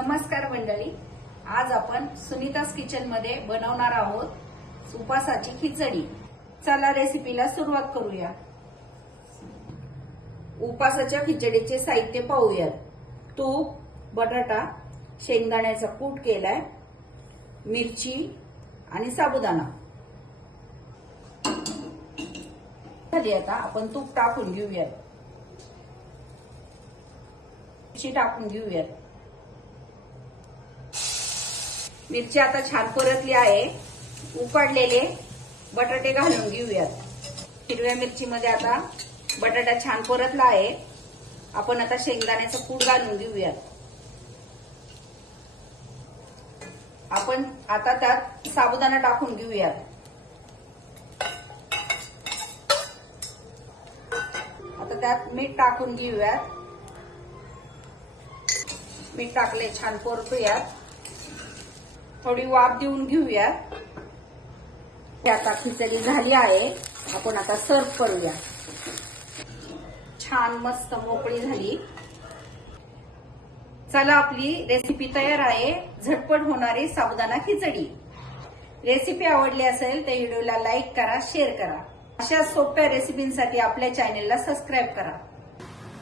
नमस्कार मंडळी, आज आपण सुनीता's किचन मध्ये बनवणार आहोत उपासाची खिचडी। चला रेसिपीला सुरुवात करूया। उपासाच्या खिचडीचे साहित्य पाहूयात। तूप, बटाटा, शेंगदाण्याचा कूट केलाय, मिरची आणि साबुदाणा। आता आपण तूप टाकून घेऊयात, मिरची टाकून घेऊयात। मिरची आता छान परतली आहे। उकडलेले बटाटे घालून घेऊयात। हिरव्या मिरची मध्ये आता बटाटा छान परतला आहे। आपण आता शेंगदाण्याचा कूट घालून घेऊयात। आपण आता त्यात साबुदाणा टाकून घेऊयात। आता त्यात मीठ टाकून घेऊयात। मीठ टाकले, छान परतूयात। थोडी वाफ देऊन घेऊयात। आता खिचडी झाली आहे। आपण आता सर्व करूया। छान मस्त मोकळी झाली। चला, आपली रेसिपी तयार आहे। झटपट होणारी साबुदाणा खिचडी। रेसिपी आवडली असेल तर व्हिडिओला लाईक करा, शेअर करा। अशा सोप्या रेसिपींसाठी आपल्या चॅनेलला सबस्क्राईब करा।